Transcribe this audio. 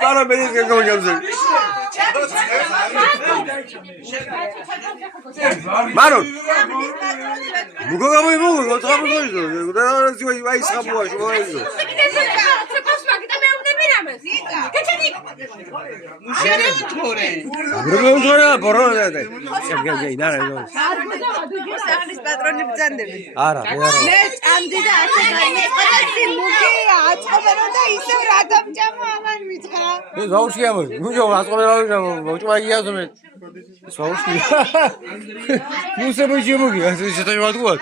Para beni koyacağım. Marun. Bu kadar mı bu? O kadar mı koydu? Bu da ay sabah şu var. Grubu sonra boru dedi. Gel inar oldu. Sahnis patroni bzandები. Ara, მე ჭამდი და ახლა წესი მუგია აწყობენო და ისევ რა დამჭამა ამან მითხრა. Zavuşki yapmış. Bu yok asıl uçma giyiyorsun. Zavuşki. Bu sebebi bu ki. Siz işte var.